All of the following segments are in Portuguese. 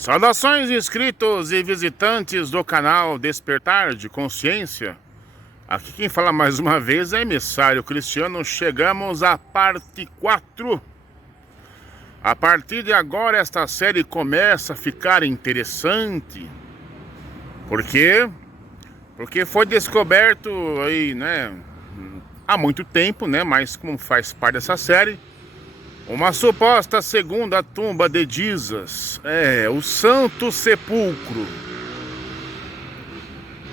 Saudações, inscritos e visitantes do canal Despertar de Consciência. Aqui quem fala mais uma vez é emissário Cristiano. Chegamos à parte 4. A partir de agora esta série começa a ficar interessante. Por quê? Porque foi descoberto aí, há muito tempo, mas como faz parte dessa série, uma suposta segunda tumba de Jesus, o Santo Sepulcro.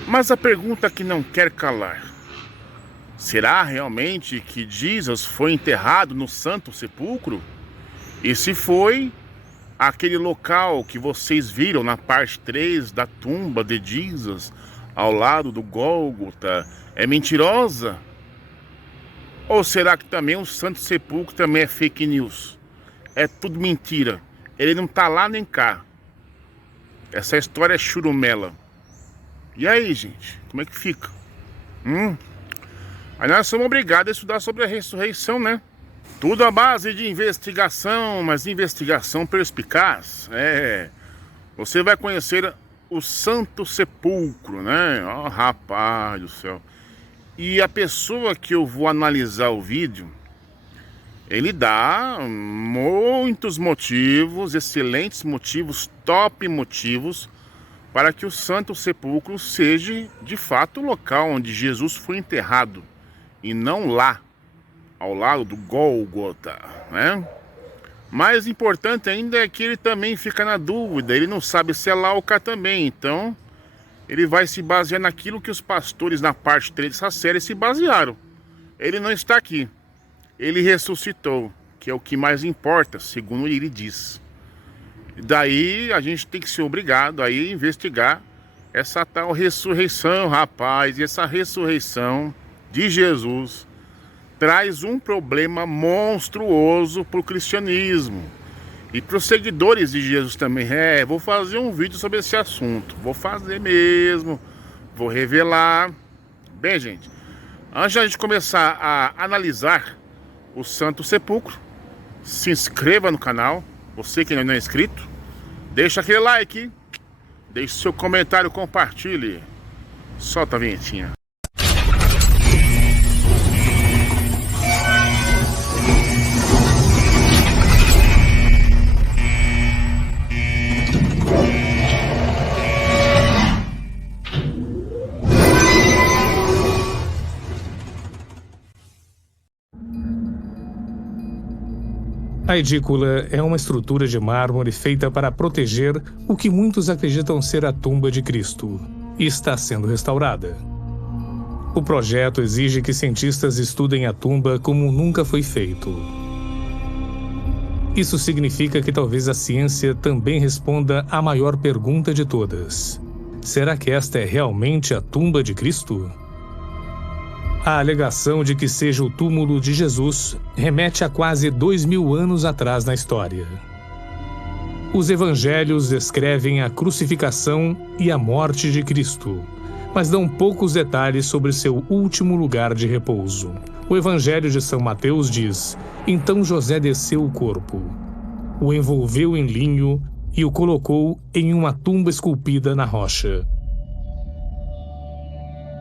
Mas a pergunta que não quer calar: será realmente que Jesus foi enterrado no Santo Sepulcro? E se foi, aquele local que vocês viram na parte 3 da tumba de Jesus, ao lado do Gólgota, é mentirosa? Ou será que também o Santo Sepulcro também é fake news? É tudo mentira. Ele não tá lá nem cá. Essa história é churumela. E aí, gente? Como é que fica? Aí nós somos obrigados a estudar sobre a ressurreição, né? Tudo à base de investigação, mas investigação perspicaz. Você vai conhecer o Santo Sepulcro, né? Oh, rapaz do céu. E a pessoa que eu vou analisar o vídeo, ele dá muitos motivos, excelentes motivos, top motivos, para que o Santo Sepulcro seja de fato o local onde Jesus foi enterrado, e não lá, ao lado do Gólgota, né? Mais importante ainda é que ele também fica na dúvida, ele não sabe se é lá ou cá também, então ele vai se basear naquilo que os pastores na parte 3 dessa série se basearam. Ele não está aqui. Ele ressuscitou, que é o que mais importa, segundo ele diz. Daí a gente tem que ser obrigado a investigar essa tal ressurreição, rapaz. E essa ressurreição de Jesus traz um problema monstruoso para o cristianismo. E para os seguidores de Jesus também. Vou fazer um vídeo sobre esse assunto. Vou fazer mesmo. Vou revelar. Bem, gente, antes de a gente começar a analisar o Santo Sepulcro, se inscreva no canal. Você que ainda não é inscrito, deixa aquele like, deixe seu comentário, compartilhe. Solta a vinhetinha. A edícula é uma estrutura de mármore feita para proteger o que muitos acreditam ser a tumba de Cristo, e está sendo restaurada. O projeto exige que cientistas estudem a tumba como nunca foi feito. Isso significa que talvez a ciência também responda à maior pergunta de todas: será que esta é realmente a tumba de Cristo? A alegação de que seja o túmulo de Jesus remete a quase 2000 anos atrás na história. Os evangelhos descrevem a crucificação e a morte de Cristo, mas dão poucos detalhes sobre seu último lugar de repouso. O evangelho de São Mateus diz: então José desceu o corpo, o envolveu em linho e o colocou em uma tumba esculpida na rocha.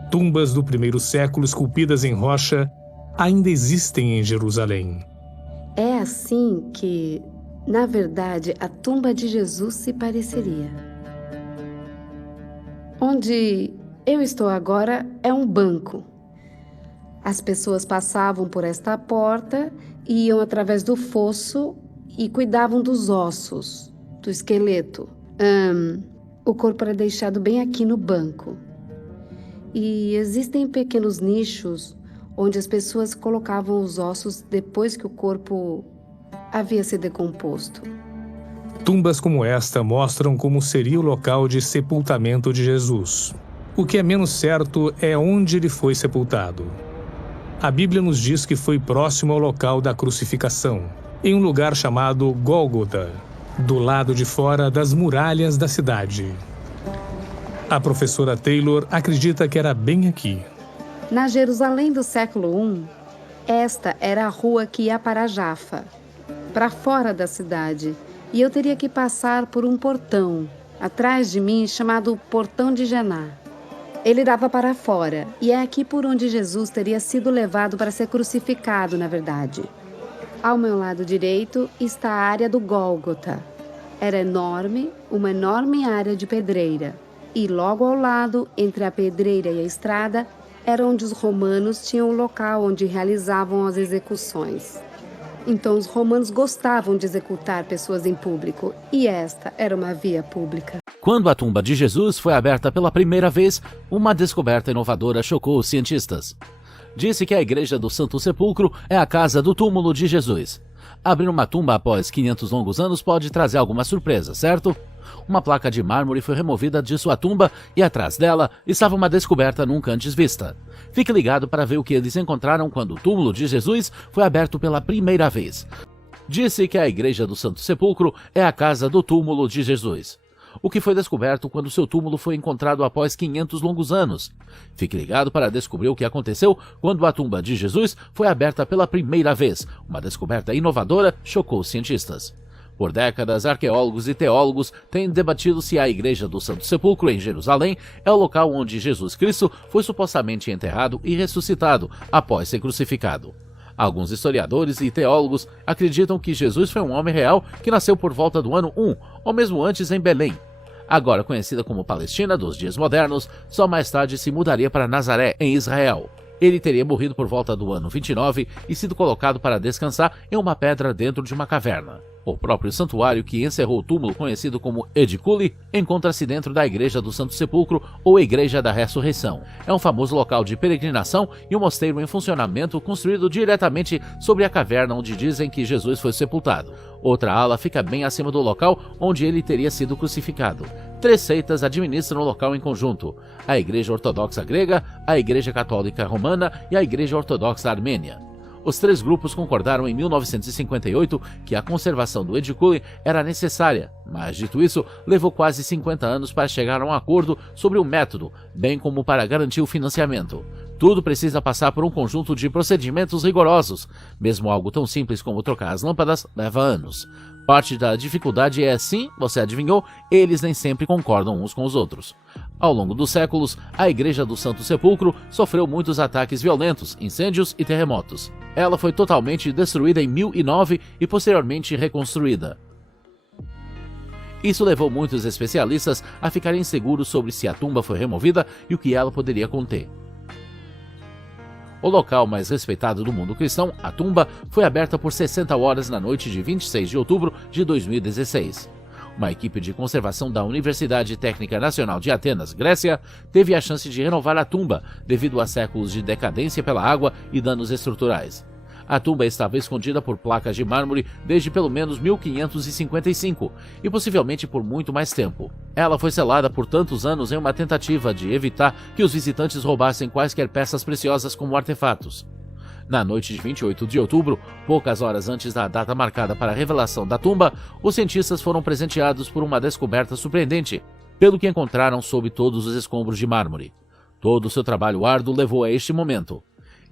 Tumbas do primeiro século esculpidas em rocha ainda existem em Jerusalém. É assim que, na verdade, a tumba de Jesus se pareceria. Onde eu estou agora é um banco. As pessoas passavam por esta porta, iam através do fosso e cuidavam dos ossos, do esqueleto. O corpo era deixado bem aqui no banco. E existem pequenos nichos onde as pessoas colocavam os ossos depois que o corpo havia se decomposto. Tumbas como esta mostram como seria o local de sepultamento de Jesus. O que é menos certo é onde ele foi sepultado. A Bíblia nos diz que foi próximo ao local da crucificação, em um lugar chamado Gólgota, do lado de fora das muralhas da cidade. A professora Taylor acredita que era bem aqui. Na Jerusalém do século I, esta era a rua que ia para Jafa, para fora da cidade, e eu teria que passar por um portão, atrás de mim, chamado Portão de Gená. Ele dava para fora, e é aqui por onde Jesus teria sido levado para ser crucificado, na verdade. Ao meu lado direito está a área do Gólgota. Era enorme, uma enorme área de pedreira. E logo ao lado, entre a pedreira e a estrada, era onde os romanos tinham o local onde realizavam as execuções. Então os romanos gostavam de executar pessoas em público, e esta era uma via pública. Quando a tumba de Jesus foi aberta pela primeira vez, uma descoberta inovadora chocou os cientistas. Disse que a Igreja do Santo Sepulcro é a casa do túmulo de Jesus. Abrir uma tumba após 500 longos anos pode trazer alguma surpresa, certo? Uma placa de mármore foi removida de sua tumba e atrás dela estava uma descoberta nunca antes vista. Fique ligado para ver o que eles encontraram quando o túmulo de Jesus foi aberto pela primeira vez. Disse que a Igreja do Santo Sepulcro é a casa do túmulo de Jesus. O que foi descoberto quando seu túmulo foi encontrado após 500 longos anos. Fique ligado para descobrir o que aconteceu quando a tumba de Jesus foi aberta pela primeira vez. Uma descoberta inovadora chocou os cientistas. Por décadas, arqueólogos e teólogos têm debatido se a Igreja do Santo Sepulcro em Jerusalém é o local onde Jesus Cristo foi supostamente enterrado e ressuscitado após ser crucificado. Alguns historiadores e teólogos acreditam que Jesus foi um homem real que nasceu por volta do ano 1, ou mesmo antes em Belém. Agora conhecida como Palestina dos dias modernos, só mais tarde se mudaria para Nazaré, em Israel. Ele teria morrido por volta do ano 29 e sido colocado para descansar em uma pedra dentro de uma caverna. O próprio santuário que encerrou o túmulo, conhecido como Edicule, encontra-se dentro da Igreja do Santo Sepulcro ou Igreja da Ressurreição. É um famoso local de peregrinação e um mosteiro em funcionamento construído diretamente sobre a caverna onde dizem que Jesus foi sepultado. Outra ala fica bem acima do local onde ele teria sido crucificado. 3 seitas administram o local em conjunto: a Igreja Ortodoxa Grega, a Igreja Católica Romana e a Igreja Ortodoxa Armênia. Os 3 grupos concordaram em 1958 que a conservação do Edicule era necessária, mas, dito isso, levou quase 50 anos para chegar a um acordo sobre o método, bem como para garantir o financiamento. Tudo precisa passar por um conjunto de procedimentos rigorosos. Mesmo algo tão simples como trocar as lâmpadas leva anos. Parte da dificuldade é, sim, você adivinhou, eles nem sempre concordam uns com os outros. Ao longo dos séculos, a Igreja do Santo Sepulcro sofreu muitos ataques violentos, incêndios e terremotos. Ela foi totalmente destruída em 1009 e posteriormente reconstruída. Isso levou muitos especialistas a ficarem inseguros sobre se a tumba foi removida e o que ela poderia conter. O local mais respeitado do mundo cristão, a tumba, foi aberta por 60 horas na noite de 26 de outubro de 2016. Uma equipe de conservação da Universidade Técnica Nacional de Atenas, Grécia, teve a chance de renovar a tumba devido a séculos de decadência pela água e danos estruturais. A tumba estava escondida por placas de mármore desde pelo menos 1555 e possivelmente por muito mais tempo. Ela foi selada por tantos anos em uma tentativa de evitar que os visitantes roubassem quaisquer peças preciosas como artefatos. Na noite de 28 de outubro, poucas horas antes da data marcada para a revelação da tumba, os cientistas foram presenteados por uma descoberta surpreendente, pelo que encontraram sob todos os escombros de mármore. Todo o seu trabalho árduo levou a este momento.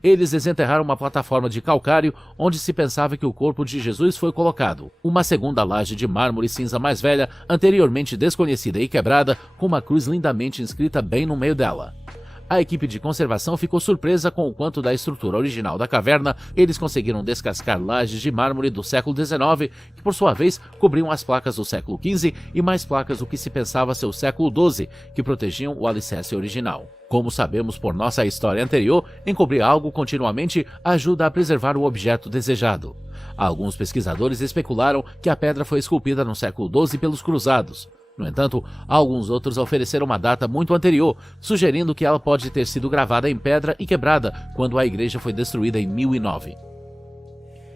Eles desenterraram uma plataforma de calcário onde se pensava que o corpo de Jesus foi colocado. Uma segunda laje de mármore cinza mais velha, anteriormente desconhecida e quebrada, com uma cruz lindamente inscrita bem no meio dela. A equipe de conservação ficou surpresa com o quanto da estrutura original da caverna eles conseguiram descascar lajes de mármore do século XIX, que por sua vez cobriam as placas do século XV e mais placas do que se pensava ser o século XII, que protegiam o alicerce original. Como sabemos por nossa história anterior, encobrir algo continuamente ajuda a preservar o objeto desejado. Alguns pesquisadores especularam que a pedra foi esculpida no século XII pelos cruzados. No entanto, alguns outros ofereceram uma data muito anterior, sugerindo que ela pode ter sido gravada em pedra e quebrada quando a igreja foi destruída em 1009.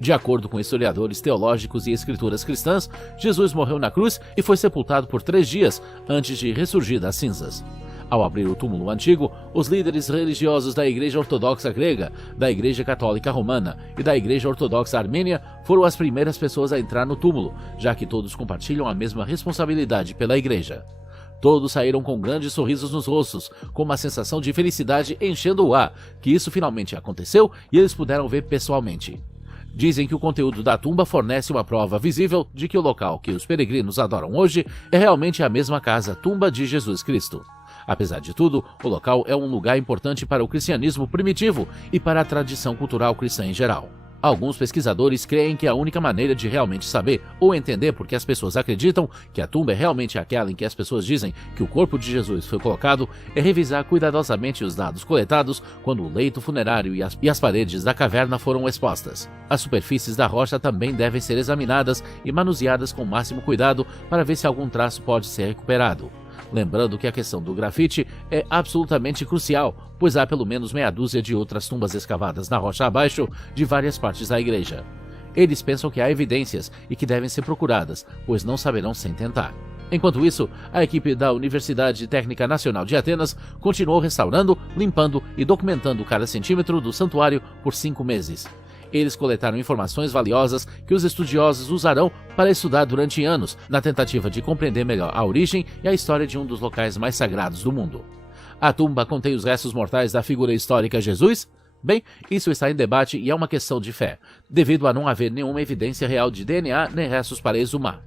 De acordo com historiadores teológicos e escrituras cristãs, Jesus morreu na cruz e foi sepultado por 3 dias antes de ressurgir das cinzas. Ao abrir o túmulo antigo, os líderes religiosos da Igreja Ortodoxa Grega, da Igreja Católica Romana e da Igreja Ortodoxa Armênia foram as primeiras pessoas a entrar no túmulo, já que todos compartilham a mesma responsabilidade pela Igreja. Todos saíram com grandes sorrisos nos rostos, com uma sensação de felicidade enchendo o ar, que isso finalmente aconteceu e eles puderam ver pessoalmente. Dizem que o conteúdo da tumba fornece uma prova visível de que o local que os peregrinos adoram hoje é realmente a mesma casa, tumba de Jesus Cristo. Apesar de tudo, o local é um lugar importante para o cristianismo primitivo e para a tradição cultural cristã em geral. Alguns pesquisadores creem que a única maneira de realmente saber ou entender por que as pessoas acreditam que a tumba é realmente aquela em que as pessoas dizem que o corpo de Jesus foi colocado é revisar cuidadosamente os dados coletados quando o leito funerário e as paredes da caverna foram expostas. As superfícies da rocha também devem ser examinadas e manuseadas com o máximo cuidado para ver se algum traço pode ser recuperado. Lembrando que a questão do grafite é absolutamente crucial, pois há pelo menos meia dúzia de outras tumbas escavadas na rocha abaixo de várias partes da igreja. Eles pensam que há evidências e que devem ser procuradas, pois não saberão sem tentar. Enquanto isso, a equipe da Universidade Técnica Nacional de Atenas continuou restaurando, limpando e documentando cada centímetro do santuário por 5 meses. Eles coletaram informações valiosas que os estudiosos usarão para estudar durante anos, na tentativa de compreender melhor a origem e a história de um dos locais mais sagrados do mundo. A tumba contém os restos mortais da figura histórica Jesus? Bem, isso está em debate e é uma questão de fé, devido a não haver nenhuma evidência real de DNA nem restos para exumar.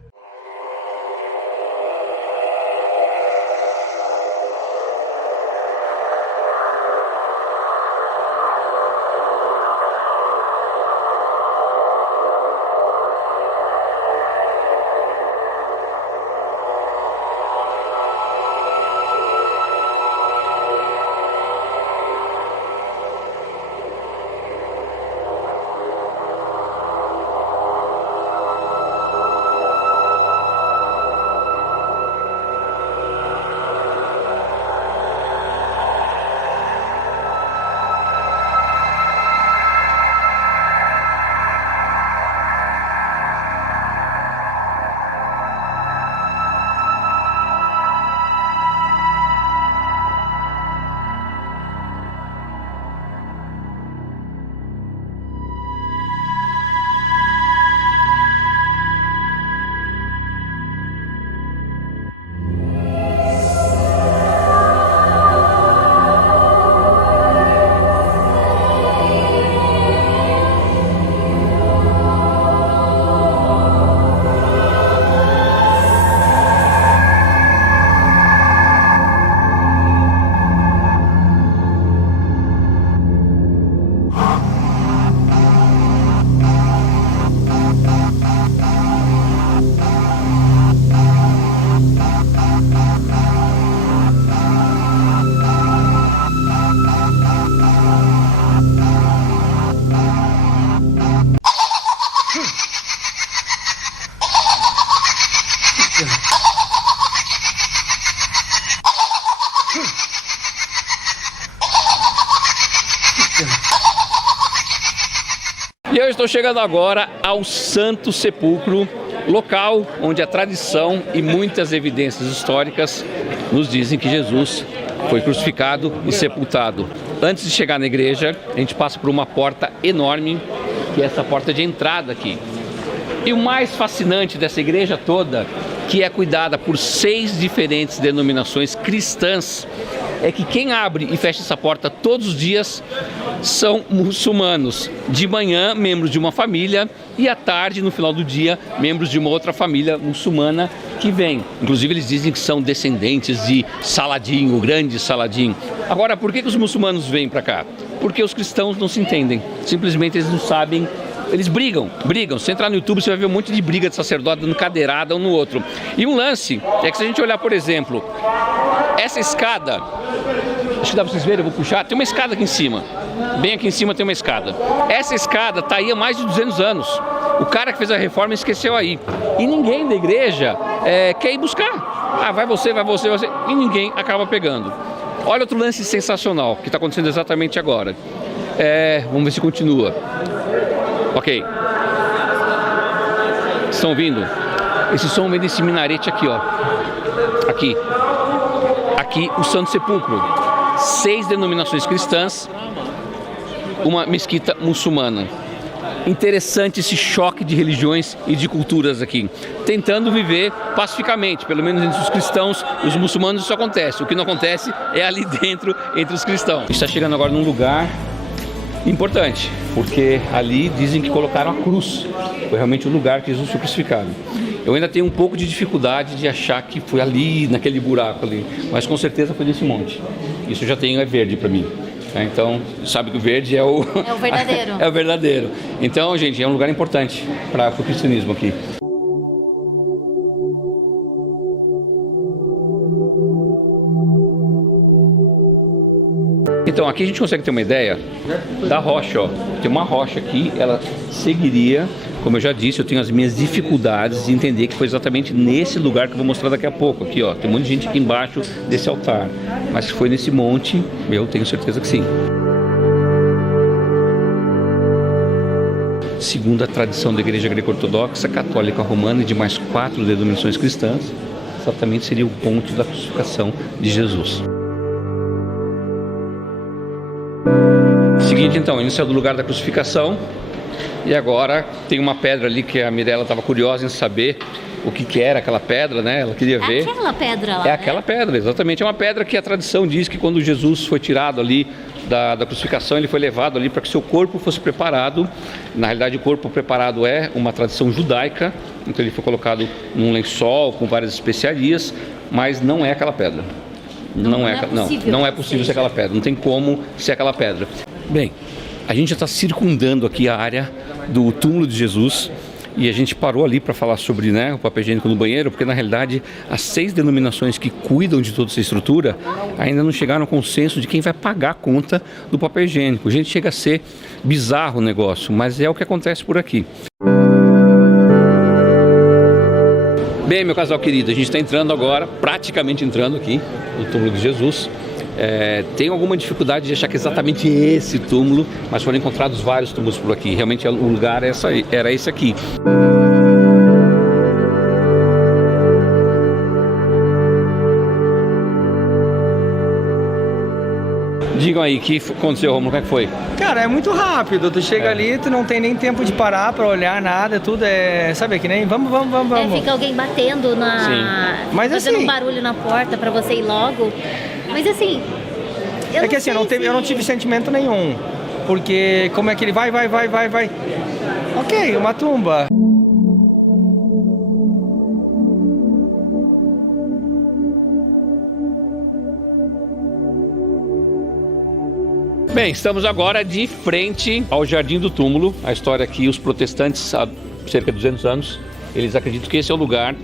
E eu estou chegando agora ao Santo Sepulcro, local onde a tradição e muitas evidências históricas nos dizem que Jesus foi crucificado e sepultado. Antes de chegar na igreja, a gente passa por uma porta enorme, que é essa porta de entrada aqui. E o mais fascinante dessa igreja toda, que é cuidada por 6 diferentes denominações cristãs, é que quem abre e fecha essa porta todos os dias são muçulmanos. De manhã, membros de uma família, e à tarde, no final do dia, membros de uma outra família muçulmana que vem. Inclusive, eles dizem que são descendentes de Saladin, o grande Saladin. Agora, por que os muçulmanos vêm para cá? Porque os cristãos não se entendem. Simplesmente eles não sabem. Eles brigam. Se entrar no YouTube, você vai ver um monte de briga de sacerdote dando cadeirada um no outro. E um lance é que se a gente olhar, por exemplo, essa escada, acho que dá para vocês verem, eu vou puxar, tem uma escada aqui em cima. Bem aqui em cima tem uma escada. Essa escada está aí há mais de 200 anos. O cara que fez a reforma esqueceu aí. E ninguém da igreja quer ir buscar. Ah, vai você. E ninguém acaba pegando. Olha outro lance sensacional que está acontecendo exatamente agora. Vamos ver se continua. Ok. Estão ouvindo? Esse som vem desse minarete aqui, ó. Aqui o Santo Sepulcro. 6 denominações cristãs, uma mesquita muçulmana. Interessante esse choque de religiões e de culturas aqui. Tentando viver pacificamente, pelo menos entre os cristãos e os muçulmanos isso acontece. O que não acontece é ali dentro, entre os cristãos. A gente está chegando agora num lugar Importante, porque ali dizem que colocaram a cruz. Foi realmente o lugar que Jesus foi crucificado. Eu ainda tenho um pouco de dificuldade de achar que foi ali, naquele buraco ali, mas com certeza foi nesse monte. Isso já tem, é verde para mim. Então, sabe que o verde é o... É o verdadeiro. É o verdadeiro. Então, gente, é um lugar importante para o cristianismo aqui. Então, aqui a gente consegue ter uma ideia da rocha, ó. Tem uma rocha aqui, ela seguiria, como eu já disse, eu tenho as minhas dificuldades de entender que foi exatamente nesse lugar que eu vou mostrar daqui a pouco. Aqui, ó, tem muita gente aqui embaixo desse altar. Mas se foi nesse monte, eu tenho certeza que sim. Segundo a tradição da Igreja Greco-Ortodoxa, Católica Romana e de mais 4 denominações cristãs, exatamente seria o ponto da crucificação de Jesus. Seguinte, então, esse é do lugar da crucificação. E agora tem uma pedra ali que a Mirella estava curiosa em saber o que era aquela pedra, né? Ela queria ver. É aquela pedra lá, É aquela pedra, exatamente. É uma pedra que a tradição diz que quando Jesus foi tirado ali da crucificação, ele foi levado ali para que seu corpo fosse preparado. Na realidade, o corpo preparado é uma tradição judaica. Então ele foi colocado num lençol com várias especiarias, mas não é aquela pedra. Não é possível ser aquela pedra. Não tem como ser aquela pedra. Bem, a gente já está circundando aqui a área do túmulo de Jesus e a gente parou ali para falar sobre, né, o papel higiênico no banheiro, porque na realidade as 6 denominações que cuidam de toda essa estrutura ainda não chegaram ao consenso de quem vai pagar a conta do papel higiênico. A gente chega a ser bizarro o negócio, mas é o que acontece por aqui. Bem, meu casal querido, a gente está entrando agora, praticamente entrando aqui no túmulo de Jesus. Tenho alguma dificuldade de achar que exatamente esse túmulo, mas foram encontrados vários túmulos por aqui. Realmente o lugar era esse aqui. Digam aí, o que aconteceu, Romulo? Como é que foi? Cara, é muito rápido. Tu chega ali, tu não tem nem tempo de parar pra olhar nada, tudo é... Sabe, que nem vamos. Fica alguém batendo Mas fazendo assim, um barulho na porta pra você ir logo. Mas assim... É que assim, eu não tive sentimento nenhum. Porque como é que ele vai. Ok, uma tumba. Bem, estamos agora de frente ao Jardim do Túmulo. A história aqui, os protestantes há cerca de 200 anos, eles acreditam que esse é o lugar...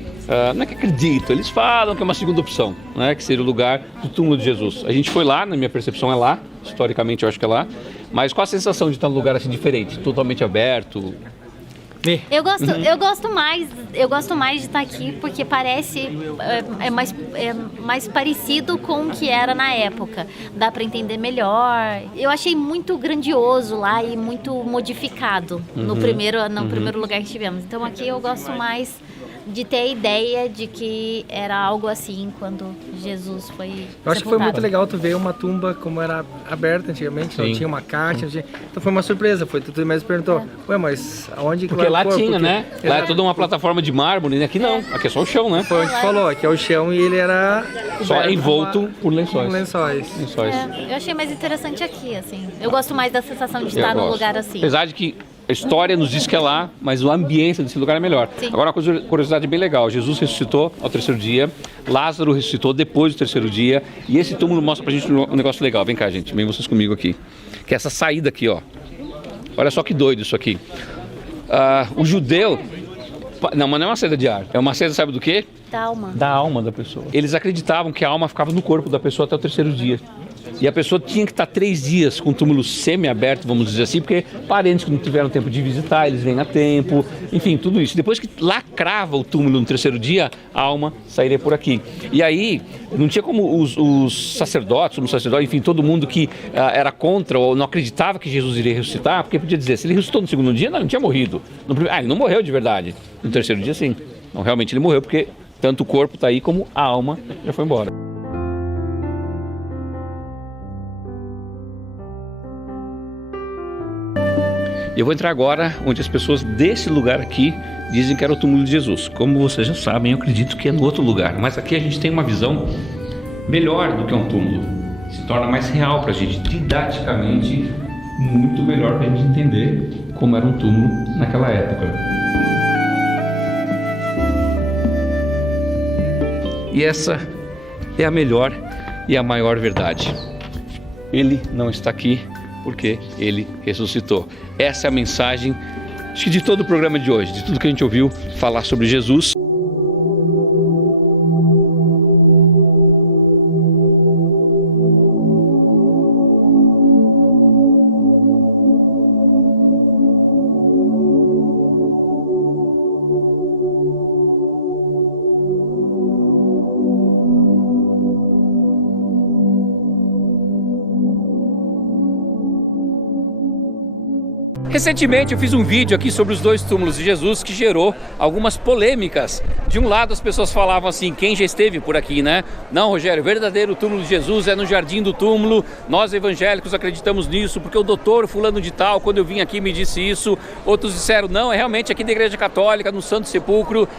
não é que acredito, eles falam que é uma segunda opção, né, que seria o lugar do túmulo de Jesus. A gente foi lá, na minha percepção é lá, historicamente eu acho que é lá, mas qual a sensação de estar num lugar assim diferente, totalmente aberto? Eu gosto mais de estar aqui porque parece mais parecido com o que era na época. Dá para entender melhor. Eu achei muito grandioso lá e muito modificado no primeiro lugar que tivemos. Então aqui eu gosto mais de ter a ideia de que era algo assim quando Jesus foi Eu acho que foi muito legal tu ver uma tumba como era aberta antigamente, não tinha uma caixa, então foi uma surpresa, tu mesmo perguntou, ué, mas aonde que porque vai lá tinha, né? Lá é toda uma plataforma de mármore, né? Aqui não, aqui é só o chão, né? Foi onde tu falou, aqui é o chão e ele era... Só envolto por lençóis. Eu achei mais interessante aqui, assim. Eu gosto mais da sensação de estar num lugar assim. Apesar de que a história nos diz que é lá, mas o ambiente desse lugar é melhor. Sim. Agora, uma curiosidade bem legal. Jesus ressuscitou ao 3º dia, Lázaro ressuscitou depois do 3º dia, e esse túmulo mostra pra gente um negócio legal. Vem cá, gente, vem vocês comigo aqui. Que é essa saída aqui, ó. Olha só que doido isso aqui. O judeu... Não, mas não é uma saída de ar. É uma saída, sabe do quê? Da alma. Da alma da pessoa. Eles acreditavam que a alma ficava no corpo da pessoa até o 3º dia. E a pessoa tinha que estar 3 dias com o túmulo semi-aberto, vamos dizer assim, porque parentes que não tiveram tempo de visitar, eles vêm a tempo, enfim, tudo isso. Depois que lacrava o túmulo no 3º dia, a alma sairia por aqui. E aí, não tinha como os sacerdotes, enfim, todo mundo que era contra ou não acreditava que Jesus iria ressuscitar, porque podia dizer, se ele ressuscitou no 2º dia, não tinha morrido. Ele não morreu de verdade. No 3º dia, sim. Então, realmente ele morreu, porque tanto o corpo está aí como a alma já foi embora. Eu vou entrar agora onde as pessoas desse lugar aqui dizem que era o túmulo de Jesus. Como vocês já sabem, eu acredito que é no outro lugar. Mas aqui a gente tem uma visão melhor do que um túmulo. Se torna mais real para a gente, didaticamente muito melhor para a gente entender como era um túmulo naquela época. E essa é a melhor e a maior verdade. Ele não está aqui porque ele ressuscitou. Essa é a mensagem, acho que de todo o programa de hoje, de tudo que a gente ouviu falar sobre Jesus. Recentemente eu fiz um vídeo aqui sobre os dois túmulos de Jesus que gerou algumas polêmicas. De um lado as pessoas falavam assim, quem já esteve por aqui, né? Não, Rogério, o verdadeiro túmulo de Jesus é no Jardim do Túmulo, nós evangélicos acreditamos nisso, porque o doutor fulano de tal, quando eu vim aqui, me disse isso. Outros disseram, não, é realmente aqui da Igreja Católica, no Santo Sepulcro.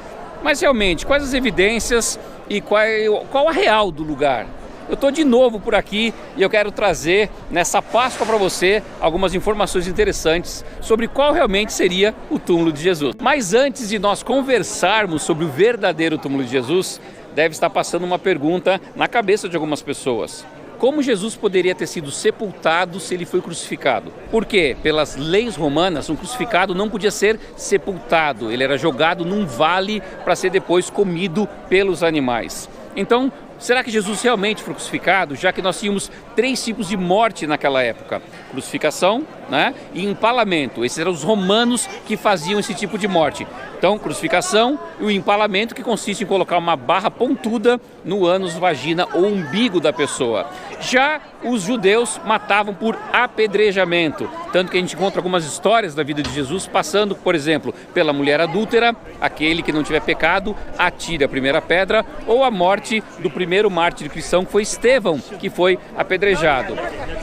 Mas realmente, quais as evidências e qual a real do lugar? Eu estou de novo por aqui e eu quero trazer nessa Páscoa para você algumas informações interessantes sobre qual realmente seria o túmulo de Jesus. Mas antes de nós conversarmos sobre o verdadeiro túmulo de Jesus, deve estar passando uma pergunta na cabeça de algumas pessoas. Como Jesus poderia ter sido sepultado se ele foi crucificado? Porque, pelas leis romanas, um crucificado não podia ser sepultado. Ele era jogado num vale para ser depois comido pelos animais. Então, será que Jesus realmente foi crucificado? Já que nós tínhamos 3 tipos de morte naquela época. Crucificação, né? E empalamento. Esses eram os romanos que faziam esse tipo de morte. Então, crucificação e o empalamento, que consiste em colocar uma barra pontuda no ânus, vagina ou umbigo da pessoa. Já os judeus matavam por apedrejamento. Tanto que a gente encontra algumas histórias da vida de Jesus passando, por exemplo, pela mulher adúltera, aquele que não tiver pecado, atire a primeira pedra, ou a morte do primeiro mártir cristão, que foi Estevão, que foi apedrejado.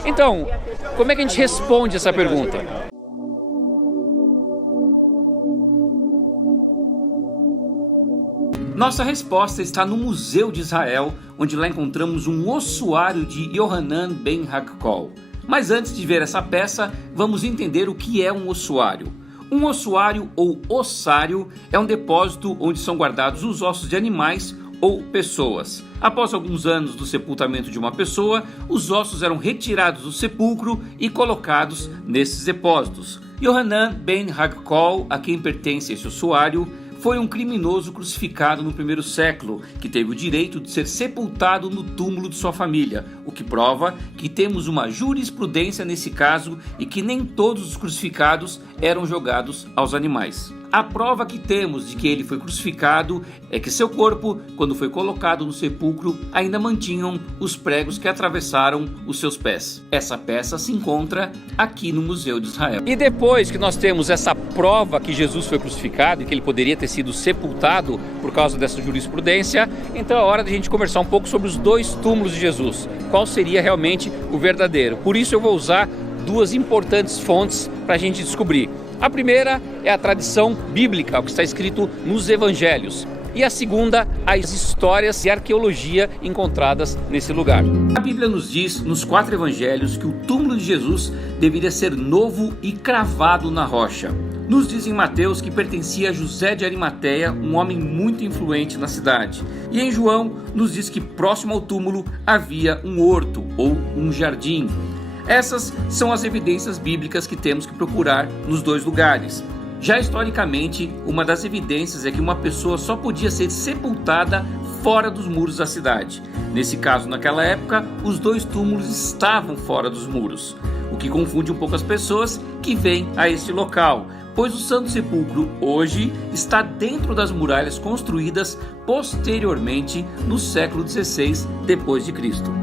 Então, como é que a gente responde essa pergunta? Nossa resposta está no Museu de Israel, onde lá encontramos um ossuário de Yohanan ben Hakkol. Mas antes de ver essa peça, vamos entender o que é um ossuário. Um ossuário ou ossário é um depósito onde são guardados os ossos de animais ou pessoas. Após alguns anos do sepultamento de uma pessoa, os ossos eram retirados do sepulcro e colocados nesses depósitos. Yohanan ben Hakkol, a quem pertence esse ossuário, foi um criminoso crucificado no primeiro século, que teve o direito de ser sepultado no túmulo de sua família, o que prova que temos uma jurisprudência nesse caso e que nem todos os crucificados eram jogados aos animais. A prova que temos de que ele foi crucificado é que seu corpo, quando foi colocado no sepulcro, ainda mantinham os pregos que atravessaram os seus pés. Essa peça se encontra aqui no Museu de Israel. E depois que nós temos essa prova que Jesus foi crucificado e que ele poderia ter sido sepultado por causa dessa jurisprudência, então é hora de a gente conversar um pouco sobre os dois túmulos de Jesus. Qual seria realmente o verdadeiro? Por isso eu vou usar 2 importantes fontes para a gente descobrir. A primeira é a tradição bíblica, o que está escrito nos evangelhos. E a segunda, as histórias e arqueologia encontradas nesse lugar. A Bíblia nos diz, nos 4 evangelhos, que o túmulo de Jesus deveria ser novo e cravado na rocha. Nos diz em Mateus que pertencia a José de Arimateia, um homem muito influente na cidade. E em João nos diz que próximo ao túmulo havia um horto ou um jardim. Essas são as evidências bíblicas que temos que procurar nos 2 lugares. Já historicamente, uma das evidências é que uma pessoa só podia ser sepultada fora dos muros da cidade. Nesse caso, naquela época, os 2 túmulos estavam fora dos muros, o que confunde um pouco as pessoas que vêm a este local, pois o Santo Sepulcro hoje está dentro das muralhas construídas posteriormente no século XVI depois de Cristo.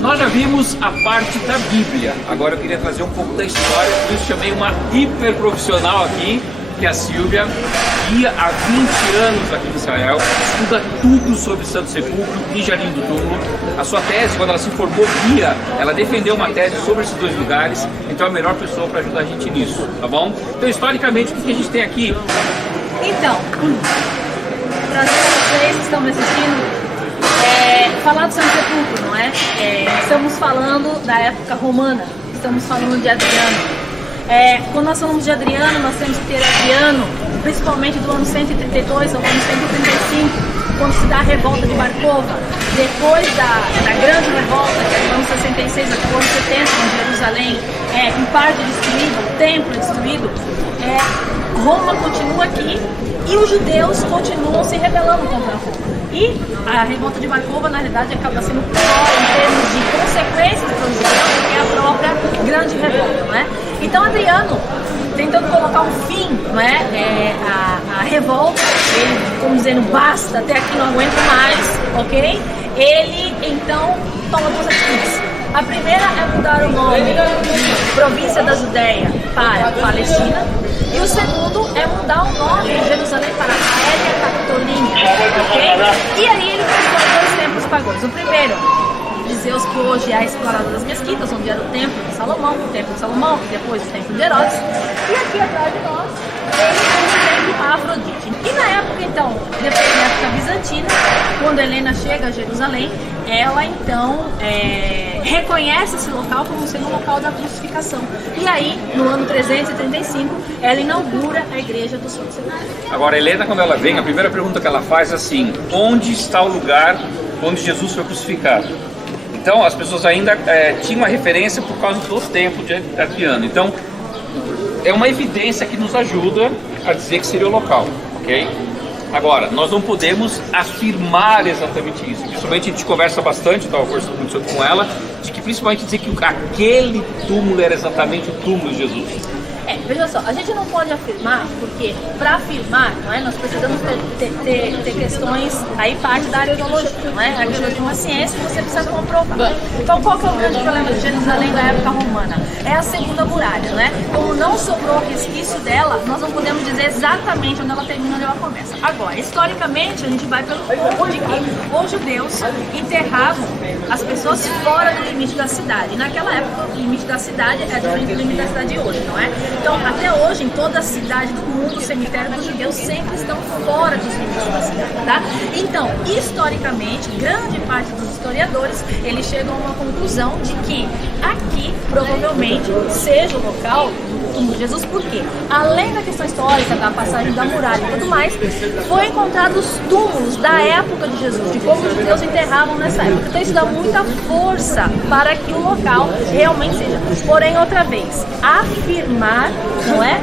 Nós já vimos a parte da Bíblia, agora eu queria trazer um pouco da história, por isso chamei uma hiper profissional aqui, que é a Silvia, guia há 20 anos aqui em Israel, estuda tudo sobre Santo Sepulcro e Jardim do Túmulo. A sua tese, quando ela se formou guia, ela defendeu uma tese sobre esses 2 lugares, então é a melhor pessoa para ajudar a gente nisso, tá bom? Então, historicamente, o que a gente tem aqui? Então, trazer para vocês que estão me assistindo, falar do Santo Sepulcro, não é? Estamos falando da época romana, estamos falando de Adriano. Quando nós falamos de Adriano, nós temos que ter Adriano, principalmente do ano 132 ao ano 135, quando se dá a revolta de Bar Kokhba. Depois da grande revolta, que é do ano 66 até o ano 70, onde Jerusalém é em parte destruída, o templo é destruído, Roma continua aqui e os judeus continuam se rebelando contra Roma. E a revolta de Bar Kokhba, na realidade, acaba sendo pior em termos de consequências para os judeus do que a própria grande revolta, não é? Então, Adriano, tentando colocar um fim, não é? A revolta, ele, como dizendo, basta, até aqui não aguento mais, ok? Ele, então, toma duas atitudes. A primeira é mudar o nome de província da Judéia para Palestina. E o segundo é mudar o nome de Jerusalém para Aélia Capitolínea, ok? E aí ele constrói dois templos pagãos. O primeiro, de Zeus, que hoje é a Esplanada das Mesquitas, onde era o templo de Salomão, e depois o templo de Herodes. E aqui atrás de nós, ele tem o templo a Afrodite. E na época, então, depois da época bizantina, quando Helena chega a Jerusalém, ela então reconhece esse local como sendo um local da crucificação. E aí, no ano 335, ela inaugura a igreja do Santo Sepulcro. Agora, Helena, quando ela vem, a primeira pergunta que ela faz é assim: onde está o lugar onde Jesus foi crucificado? Então, as pessoas ainda tinham uma referência por causa do templo de Adriano. Então, é uma evidência que nos ajuda a dizer que seria o local, ok? Agora, nós não podemos afirmar exatamente isso. Principalmente a gente conversa bastante, estava conversando muito com ela, de que principalmente dizer que aquele túmulo era exatamente o túmulo de Jesus. Veja só, a gente não pode afirmar, porque para afirmar, não é, nós precisamos ter questões, aí parte da arqueologia, não é? A arqueologia é uma ciência e você precisa comprovar. Então, qual que é o grande problema de Jerusalém da época romana? É a segunda muralha, não é? Como não sobrou resquício dela, nós não podemos dizer exatamente onde ela termina e onde ela começa. Agora, historicamente, a gente vai pelo ponto de que os judeus enterravam as pessoas fora do limite da cidade. E naquela época, o limite da cidade é diferente do limite da cidade de hoje, não é? Então, até hoje, em toda a cidade do mundo, os cemitérios dos judeus sempre estão fora dos limites da cidade, tá? Então, historicamente, grande parte dos historiadores, eles chegam a uma conclusão de que aqui, provavelmente, seja o local do túmulo de Jesus, porque, além da questão histórica, da passagem da muralha e tudo mais, foi encontrados túmulos da época de Jesus, de como os judeus enterravam nessa época. Então, isso dá muita força para que o local realmente seja. Porém, outra vez, afirmar, não é?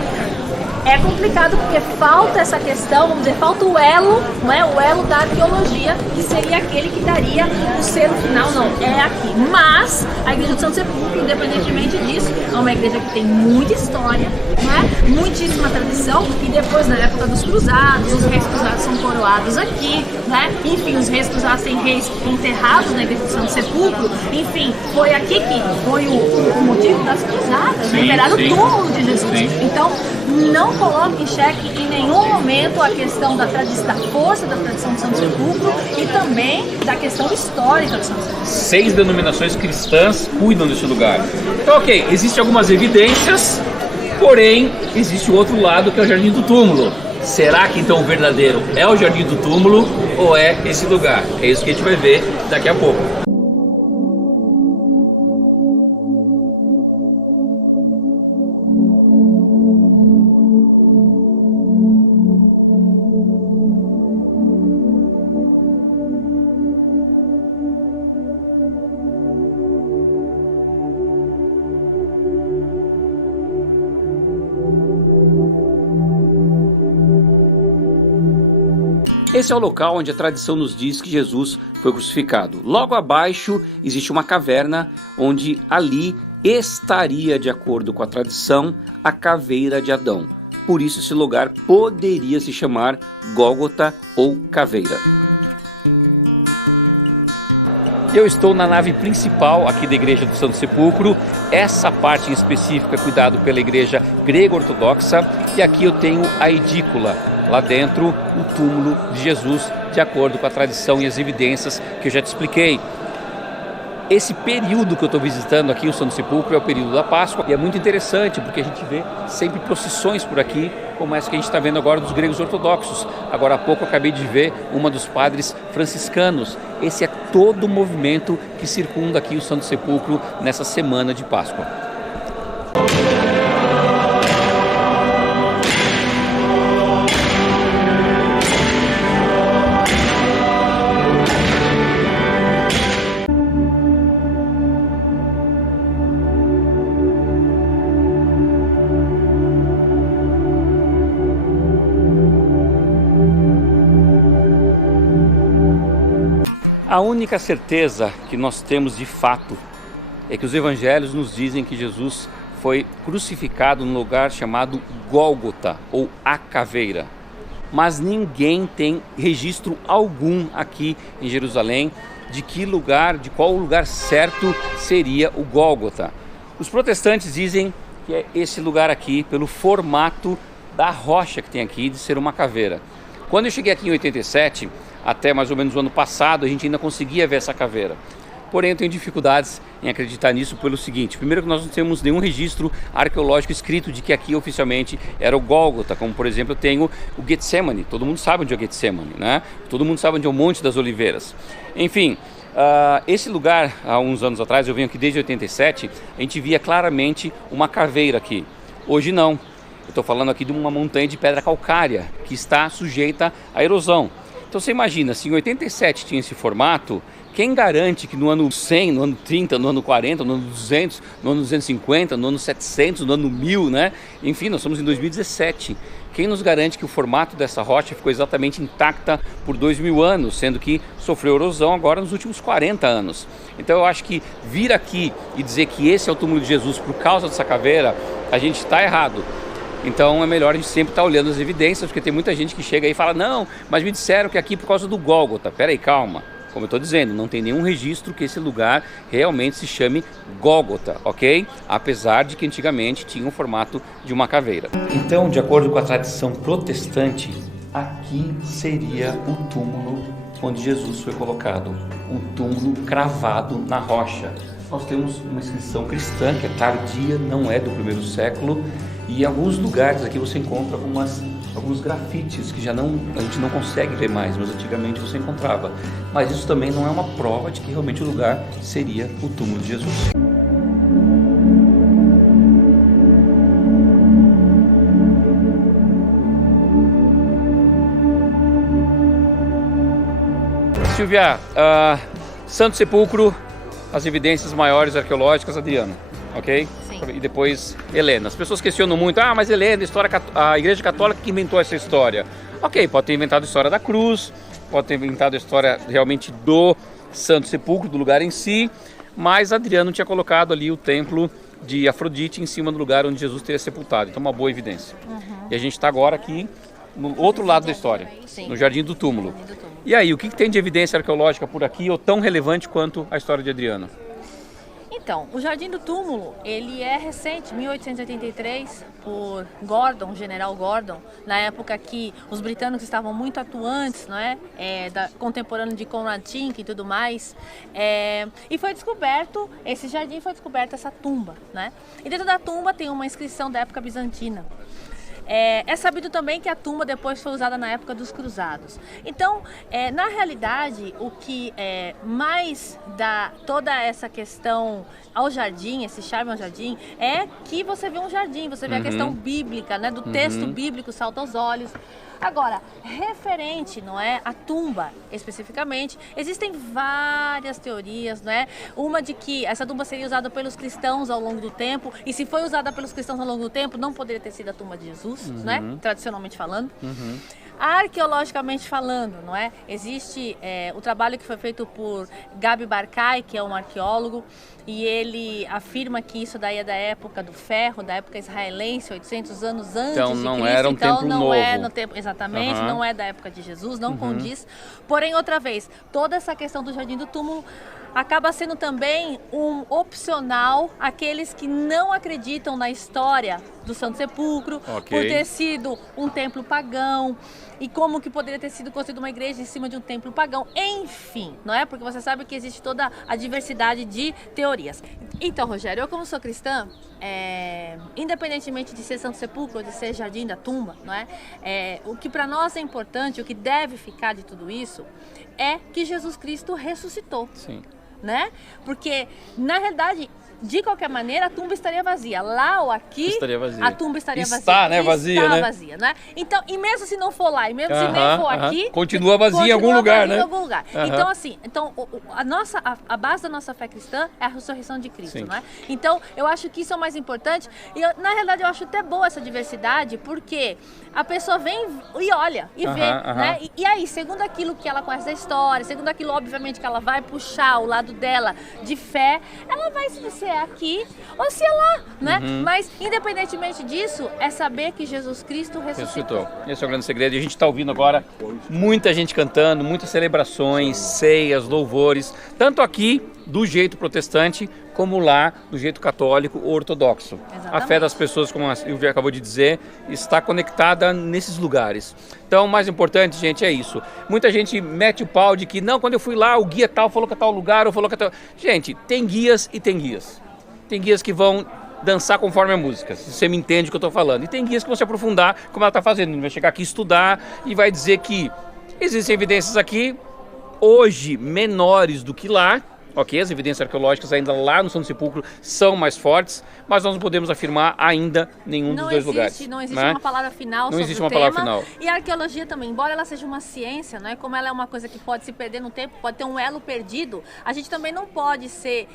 É complicado porque falta essa questão, vamos dizer, falta o elo, não é? O elo da arqueologia, que seria aquele que daria o selo final, não, é aqui. Mas a Igreja do Santo Sepulcro, independentemente disso, é uma igreja que tem muita história, não é? Muitíssima tradição, e depois, na época dos cruzados, os reis cruzados são coroados aqui, né? Enfim, os reis cruzados têm reis enterrados na Igreja do Santo Sepulcro, enfim, foi aqui que foi o motivo das cruzadas, né? Enterrar o túmulo de Jesus. Sim. Então, não coloque em xeque em nenhum momento a questão da força da tradição do Santo Sepulcro e também da questão histórica do Santo Sepulcro. 6 denominações cristãs cuidam desse lugar. Então, ok, existem algumas evidências, porém, existe o outro lado que é o Jardim do Túmulo. Será que então o verdadeiro é o Jardim do Túmulo ou é esse lugar? É isso que a gente vai ver daqui a pouco. Esse é o local onde a tradição nos diz que Jesus foi crucificado. Logo abaixo existe uma caverna onde ali estaria, de acordo com a tradição, a caveira de Adão. Por isso esse lugar poderia se chamar Gólgota ou Caveira. Eu estou na nave principal aqui da Igreja do Santo Sepulcro. Essa parte em específico é cuidado pela Igreja Grego-Ortodoxa. E aqui eu tenho a edícula. Lá dentro, o túmulo de Jesus, de acordo com a tradição e as evidências que eu já te expliquei. esse período que eu estou visitando aqui, o Santo Sepulcro, é o período da Páscoa, e é muito interessante porque a gente vê sempre procissões por aqui, como essa que a gente está vendo agora dos gregos ortodoxos. Agora há pouco eu acabei de ver uma dos padres franciscanos. Esse é todo o movimento que circunda aqui o Santo Sepulcro nessa semana de Páscoa. A única certeza que nós temos de fato é que os evangelhos nos dizem que Jesus foi crucificado num lugar chamado Gólgota, ou a caveira. Mas ninguém tem registro algum aqui em Jerusalém de que lugar, de qual lugar certo seria o Gólgota. Os protestantes dizem que é esse lugar aqui, pelo formato da rocha que tem aqui, de ser uma caveira. Quando eu cheguei aqui em 87, até mais ou menos o ano passado, a gente ainda conseguia ver essa caveira. Porém, eu tenho dificuldades em acreditar nisso pelo seguinte: primeiro que nós não temos nenhum registro arqueológico escrito de que aqui oficialmente era o Gólgota, como por exemplo eu tenho o Getsemane. Todo mundo sabe onde é o Getsemane, né? Todo mundo sabe onde é o Monte das Oliveiras. Enfim, esse lugar, há uns anos atrás, eu venho aqui desde 87, a gente via claramente uma caveira aqui. Hoje não. Eu estou falando aqui de uma montanha de pedra calcária que está sujeita à erosão. Então você imagina, se em 87 tinha esse formato, quem garante que no ano 100, no ano 30, no ano 40, no ano 200, no ano 250, no ano 700, no ano 1000, né? Enfim, nós estamos em 2017. Quem nos garante que o formato dessa rocha ficou exatamente intacta por 2000 anos, sendo que sofreu erosão agora nos últimos 40 anos? Então eu acho que vir aqui e dizer que esse é o túmulo de Jesus por causa dessa caveira, a gente está errado. Então é melhor a gente sempre estar olhando as evidências, porque tem muita gente que chega aí e fala: não, mas me disseram que aqui por causa do Gólgota. Peraí, calma. Como eu estou dizendo, não tem nenhum registro que esse lugar realmente se chame Gólgota, ok? Apesar de que antigamente tinha o formato de uma caveira. Então, de acordo com a tradição protestante, aqui seria o túmulo onde Jesus foi colocado. Um túmulo cravado na rocha. Nós temos uma inscrição cristã que é tardia, não é do primeiro século, e em alguns lugares aqui você encontra alguns grafites que a gente não consegue ver mais, mas antigamente você encontrava. Mas isso também não é uma prova de que realmente o lugar seria o túmulo de Jesus. Silvia, Santo Sepulcro, as evidências maiores arqueológicas, Adriano, ok? Sim. E depois Helena. As pessoas questionam muito: mas Helena, a Igreja Católica que inventou essa história. Ok, pode ter inventado a história da cruz, pode ter inventado a história realmente do Santo Sepulcro, do lugar em si, mas Adriano tinha colocado ali o templo de Afrodite em cima do lugar onde Jesus teria sepultado. Então, uma boa evidência. Uhum. E a gente está agora aqui no outro lado da história, sim, no Jardim do Túmulo. E aí, o que tem de evidência arqueológica por aqui, ou tão relevante quanto a história de Adriano? Então, o Jardim do Túmulo, ele é recente, 1883, por Gordon, General Gordon, na época que os britânicos estavam muito atuantes, não é? Contemporâneo de Conrad Tinck e tudo mais. E foi descoberto, esse jardim foi descoberto, essa tumba, né? E dentro da tumba tem uma inscrição da época bizantina. É sabido também que a tumba depois foi usada na época dos cruzados. Então, na realidade, o que mais dá toda essa questão ao jardim, esse charme ao jardim, é que você vê um jardim, você vê a questão bíblica, né, do texto bíblico salta aos olhos. Agora, referente, não é, à tumba especificamente, existem várias teorias, não é? Uma de que essa tumba seria usada pelos cristãos ao longo do tempo, e se foi usada pelos cristãos ao longo do tempo, não poderia ter sido a tumba de Jesus, não é? Tradicionalmente falando. Arqueologicamente falando, não é? Existe o trabalho que foi feito por Gabi Barkay, que é um arqueólogo, e ele afirma que isso daí é da época do ferro, da época israelense, 800 anos antes de Cristo. Então não era um templo novo. É no tempo, exatamente, não é da época de Jesus, não condiz. Porém, outra vez, toda essa questão do Jardim do Túmulo acaba sendo também um opcional àqueles que não acreditam na história do Santo Sepulcro, por ter sido um templo pagão, e como que poderia ter sido construída uma igreja em cima de um templo pagão, enfim, não é? Porque você sabe que existe toda a diversidade de teorias. Então, Rogério, eu como sou cristã, independentemente de ser Santo Sepulcro ou de ser Jardim da Tumba, não é? O que para nós é importante, o que deve ficar de tudo isso, é que Jesus Cristo ressuscitou. Sim. Né? Porque, na realidade, de qualquer maneira, a tumba estaria vazia. Lá ou aqui, a tumba estaria vazia. Está, né? Vazia, está né? vazia, né? Então, e mesmo se não for lá, e mesmo se nem for aqui, continua vazia em algum lugar, né? Em algum lugar. Então, assim, a base da nossa fé cristã é a ressurreição de Cristo, né? Então, eu acho que isso é o mais importante. E, na realidade, eu acho até boa essa diversidade, porque a pessoa vem e olha, e vê, né? E aí, segundo aquilo que ela conhece da história, segundo aquilo, obviamente, que ela vai puxar o lado dela de fé, ela vai se é aqui ou se é lá, né? Mas, independentemente disso, é saber que Jesus Cristo ressuscitou. Esse é o grande segredo. E a gente está ouvindo agora muita gente cantando, muitas celebrações, ceias, louvores, tanto aqui do jeito protestante, como lá do jeito católico ou ortodoxo. Exatamente. A fé das pessoas, como a Silvia acabou de dizer, está conectada nesses lugares. Então, o mais importante, gente, é isso. Muita gente mete o pau de que, não, quando eu fui lá, o guia tal falou que é tal lugar, ou falou que é tal... Gente, tem guias e tem guias. Tem guias que vão dançar conforme a música, se você me entende o que eu estou falando. E tem guias que vão se aprofundar, como ela está fazendo. Ele vai chegar aqui estudar e vai dizer que existem evidências aqui, hoje, menores do que lá. Ok, as evidências arqueológicas ainda lá no Santo Sepulcro são mais fortes, mas nós não podemos afirmar ainda nenhum dos dois lugares. Não existe uma palavra final sobre o tema. Não existe uma palavra final. E a arqueologia também, embora ela seja uma ciência, não é? Como ela é uma coisa que pode se perder no tempo, pode ter um elo perdido, a gente também não pode ser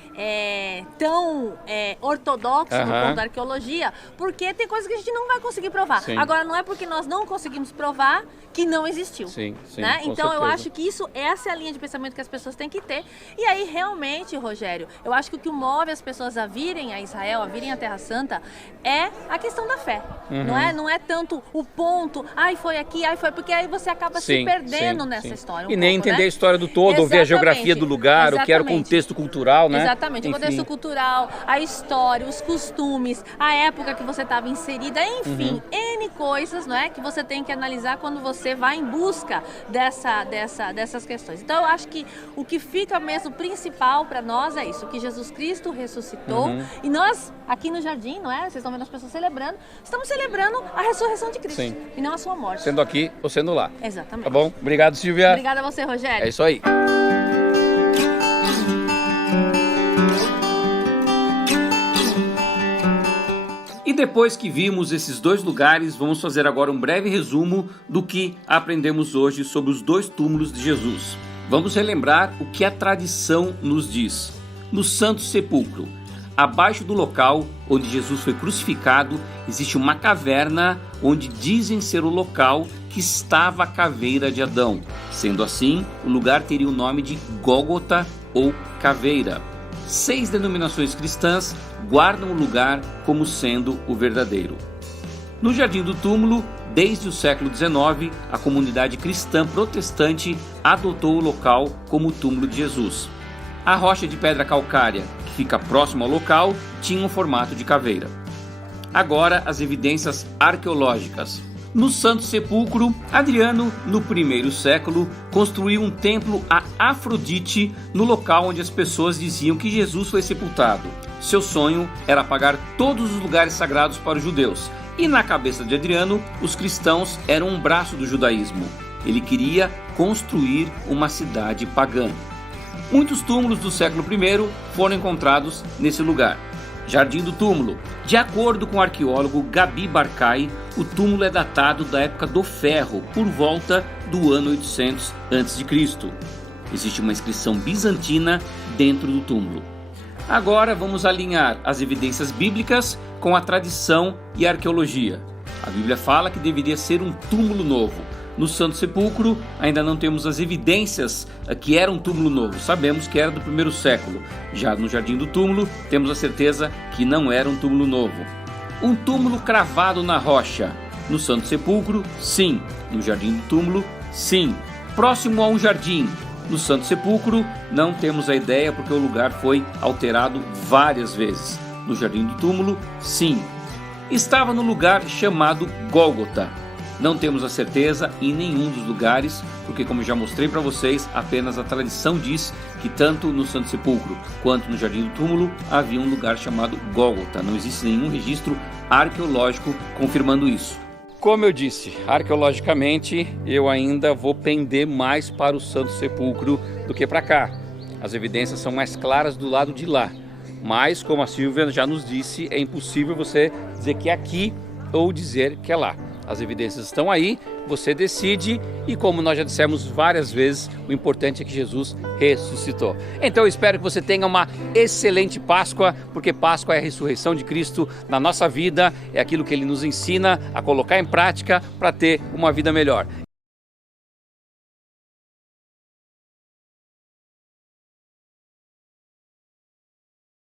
tão ortodoxo no ponto da arqueologia, porque tem coisas que a gente não vai conseguir provar. Sim. Agora, não é porque nós não conseguimos provar que não existiu. Sim, né? Então, certeza. Eu acho que essa é a linha de pensamento que as pessoas têm que ter. E aí, realmente, Rogério, eu acho que o que move as pessoas a virem a Israel, a virem à Terra Santa, é a questão da fé. Não é tanto o ponto, foi aqui, foi, porque aí você acaba se perdendo nessa história. E nem entender a história do todo, ou ver a geografia do lugar, o que era o contexto cultural, né? Exatamente, o contexto cultural, a história, os costumes, a época que você estava inserida, enfim, N coisas, não é, que você tem que analisar quando você vai em busca dessas questões. Então, eu acho que o que fica mesmo principal para nós é isso, que Jesus Cristo ressuscitou, e nós, aqui no jardim, não é? Vocês estão vendo as pessoas celebrando, estamos celebrando a ressurreição de Cristo, e não a sua morte. Sendo aqui ou sendo lá. Exatamente. Tá bom? Obrigado, Silvia. Obrigada a você, Rogério. É isso aí. E depois que vimos esses dois lugares, vamos fazer agora um breve resumo do que aprendemos hoje sobre os dois túmulos de Jesus. Vamos relembrar o que a tradição nos diz. No Santo Sepulcro, abaixo do local onde Jesus foi crucificado, existe uma caverna onde dizem ser o local que estava a caveira de Adão. Sendo assim, o lugar teria o nome de Gólgota ou Caveira. 6 denominações cristãs guardam o lugar como sendo o verdadeiro. No Jardim do Túmulo, desde o século XIX, a comunidade cristã protestante adotou o local como o túmulo de Jesus. A rocha de pedra calcária, que fica próximo ao local, tinha um formato de caveira. Agora, as evidências arqueológicas. No Santo Sepulcro, Adriano, no primeiro século, construiu um templo a Afrodite no local onde as pessoas diziam que Jesus foi sepultado. Seu sonho era apagar todos os lugares sagrados para os judeus, e na cabeça de Adriano, os cristãos eram um braço do judaísmo. Ele queria construir uma cidade pagã. Muitos túmulos do século I foram encontrados nesse lugar. Jardim do Túmulo. De acordo com o arqueólogo Gabi Barcay, o túmulo é datado da época do Ferro, por volta do ano 800 a.C. Existe uma inscrição bizantina dentro do túmulo. Agora vamos alinhar as evidências bíblicas com a tradição e a arqueologia. A Bíblia fala que deveria ser um túmulo novo. No Santo Sepulcro, ainda não temos as evidências que era um túmulo novo. Sabemos que era do primeiro século. Já no Jardim do Túmulo, temos a certeza que não era um túmulo novo. Um túmulo cravado na rocha. No Santo Sepulcro, sim. No Jardim do Túmulo, sim. Próximo a um jardim. No Santo Sepulcro, não temos a ideia porque o lugar foi alterado várias vezes. No Jardim do Túmulo, sim. Estava no lugar chamado Gólgota. Não temos a certeza em nenhum dos lugares, porque como já mostrei para vocês, apenas a tradição diz que tanto no Santo Sepulcro quanto no Jardim do Túmulo havia um lugar chamado Gólgota. Não existe nenhum registro arqueológico confirmando isso. Como eu disse, arqueologicamente eu ainda vou pender mais para o Santo Sepulcro do que para cá. As evidências são mais claras do lado de lá. Mas, como a Silvia já nos disse, é impossível você dizer que é aqui ou dizer que é lá. As evidências estão aí, você decide e, como nós já dissemos várias vezes, o importante é que Jesus ressuscitou. Então eu espero que você tenha uma excelente Páscoa, porque Páscoa é a ressurreição de Cristo na nossa vida, é aquilo que Ele nos ensina a colocar em prática para ter uma vida melhor.